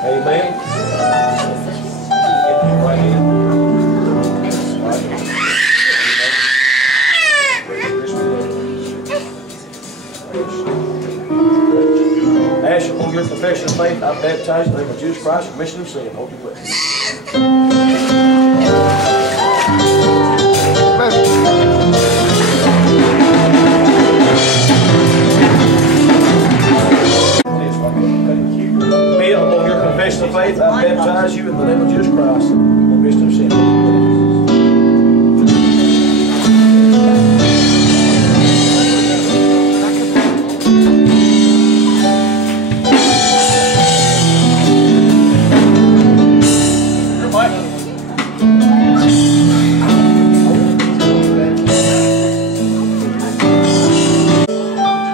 Amen. Right hand. Ask upon your confession of faith, I baptize in the name of Jesus Christ, remission of sin. Hold your breath. Me, upon your confession of faith, I baptize you in the name of Jesus Christ, remission of sin.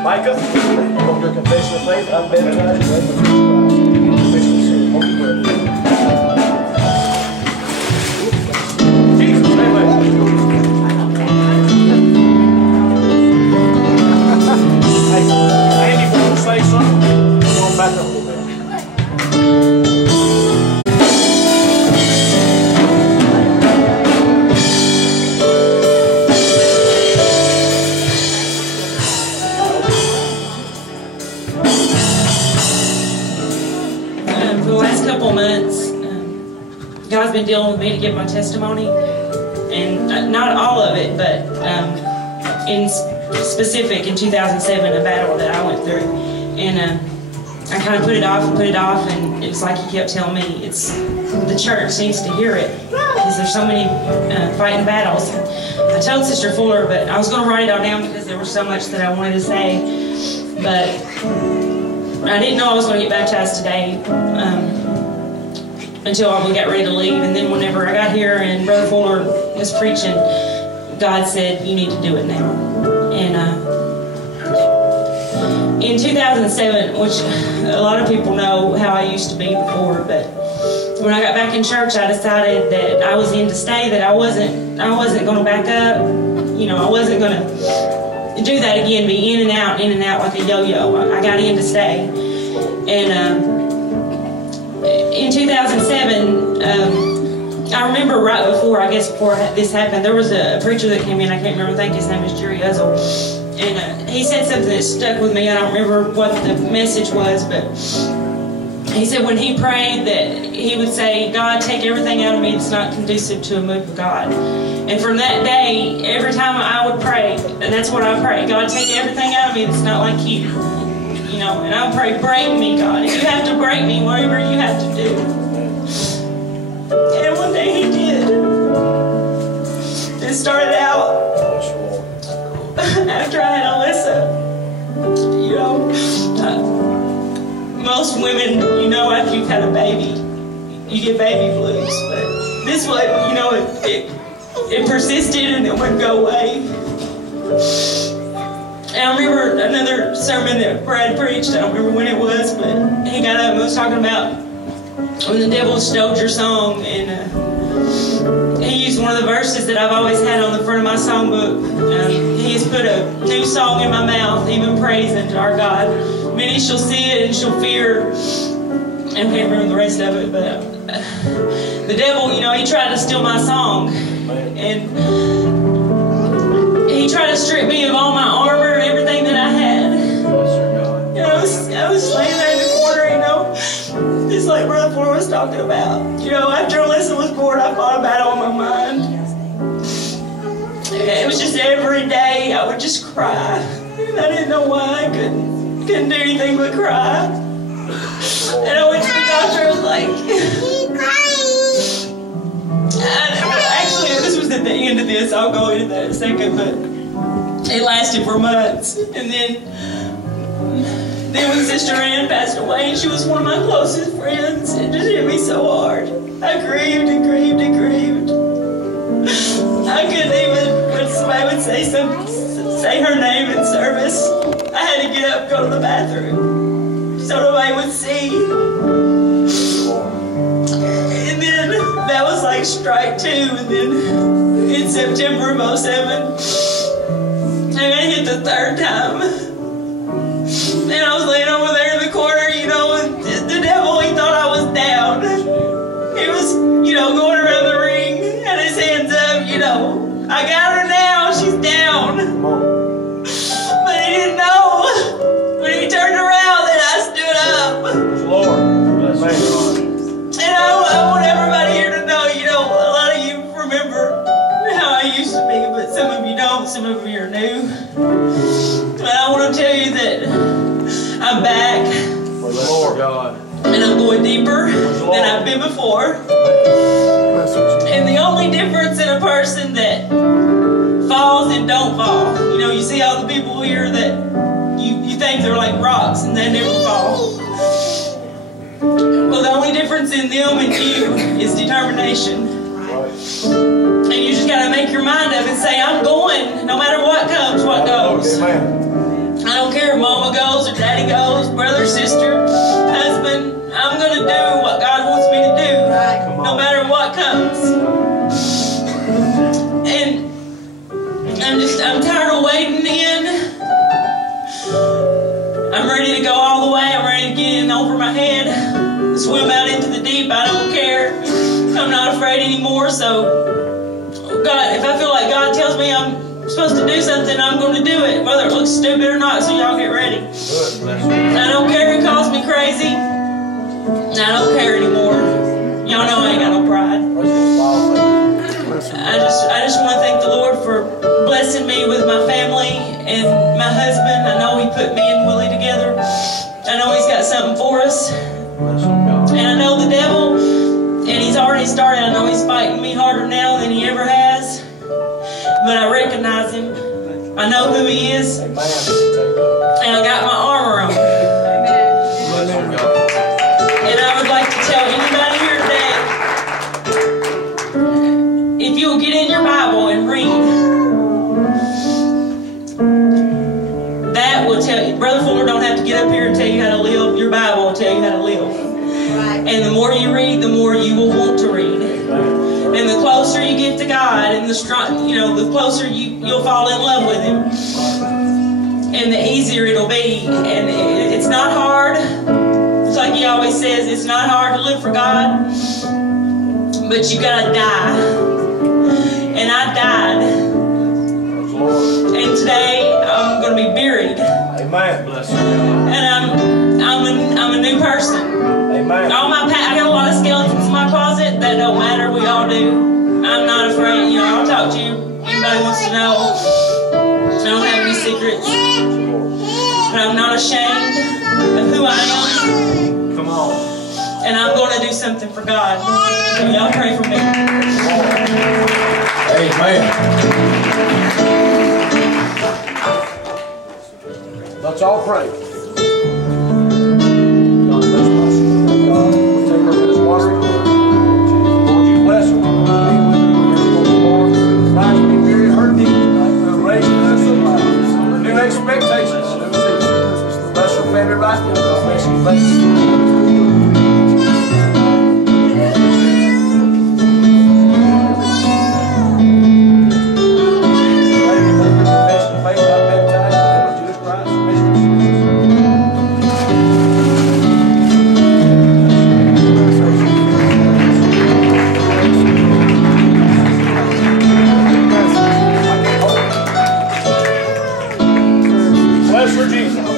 Micah, upon your confession of faith, I baptize you in the name of Jesus Christ, remission of sin. Hold your breath. Jesus, amen. Hey, Andy, want to say something? Come on back up a little bit. For the last couple of months, God's been dealing with me to give my testimony, and not all of it, but in specific, in 2007, a battle that I went through, and I kind of put it off, and it was like He kept telling me, the church needs to hear it, because there's so many fighting battles. And I told Sister Fuller, but I was going to write it all down because there was so much that I wanted to say, but I didn't know I was going to get baptized today until we got ready to leave. And then whenever I got here and Brother Fuller was preaching, God said, you need to do it now. And in 2007, which a lot of people know how I used to be before, but when I got back in church, I decided that I was in to stay, that I wasn't going to back up. You know, I wasn't going to do that again, be in and out like a yo-yo. I got in to stay. And in 2007, I remember right before, before this happened, there was a preacher that came in, I can't remember, I think his name is Jerry Uzzle, and he said something that stuck with me. I don't remember what the message was, but he said when he prayed that he would say, God, take everything out of me that's not conducive to a move of God. And from that day, every time I would pray, and that's what I pray, God, take everything out of me that's not like you. You know, and I pray, break me, God. If you have to break me, whatever you have to do. And one day He did. It started out after I had Alyssa. You know, most women, you know, after you've had a baby, you get baby blues. But this one, you know, it persisted and it wouldn't go away. And I remember another sermon that Brad preached, I don't remember when it was, but he got up and was talking about when the devil stole your song, and he used one of the verses that I've always had on the front of my songbook. He has put a new song in my mouth, even praise unto our God. Many shall see it and shall fear. I can't remember the rest of it, but the devil, you know, he tried to steal my song, and he tried to strip me of all my armor, everything that I had. You know, I was laying there in the corner, you know, just like Brother Fuller was talking about. You know, after Alyssa was born, I fought a battle in my mind. It was just every day I would just cry. And I didn't know why. I couldn't do anything but cry. And I went to the doctor, I was like, actually, this was at the end of this. I'll go into that in a second, but it lasted for months. And then when Sister Ann passed away, and she was one of my closest friends, it just hit me so hard. I grieved and grieved and grieved. I couldn't even, when somebody would say her name in service, I had to get up and go to the bathroom so nobody would see. And then that was like strike two, and then in September of 2007, I I got hit the third time. And I was laying over there in the corner, you know, and the devil, he thought I was down. He was, you know, going around the ring, had his hands up, you know. I got her now, she's down. But he didn't know. When he turned around, then I stood up. Lord, bless you. And I want everybody here to know, you know, a lot of you remember how I used to be, but some of you don't, some of you are new. But I want to tell you that I'm back. Lord God. And I'm going deeper than I've been before. And the only difference in a person that falls and don't fall, you know, you see all the people here that you think they're like rocks and they never fall. Well, the only difference in them and you is determination. And you just got to make your mind up and say, I'm going, no matter what comes, what goes. I don't care if mama goes or daddy goes, brother, sister, husband. I'm going to do what God wants me to do, no matter what comes. And I'm tired of waiting in. I'm ready to go all the way. I'm ready to get in over my head, swim out into the deep. I don't care. I'm not afraid anymore. So, God, if I feel like God tells me I'm supposed to do something, I'm going to do it, whether it looks stupid or not. So y'all get ready. I don't care if it calls me crazy. I don't care anymore. Y'all know I ain't got no pride. I just want to thank the Lord for blessing me with my family and my husband. I know He put me and Willie together. I know He's got something for us. And I know the devil, and he's already started. I know he's fighting me harder now than he ever has. But I recognize him. I know who he is. And I got my armor on. And I would like to tell anybody here today, if you'll get in your Bible and read, that will tell you. Brother Fuller don't have to get up here and tell you how to live. Your Bible will tell you how to live. And the more you read, the more you will want to read. And the closer you get to God, and the closer you'll fall in love with Him, and the easier it'll be. And it's not hard. It's like He always says, it's not hard to live for God, but you gotta die. And I died. And today I'm gonna be buried. Amen. Bless you. And I'm a new person. Amen. I got a lot of skeletons in my closet. That don't matter. We all do. I'm not afraid. You know, I'll talk to you. Anybody wants to know. I don't have any secrets. But I'm not ashamed of who I am. Come on. And I'm going to do something for God. So y'all pray for me. Amen. Let's all pray. Expectations. Bless your family right now. God bless you. Bless you. Bless for Jesus.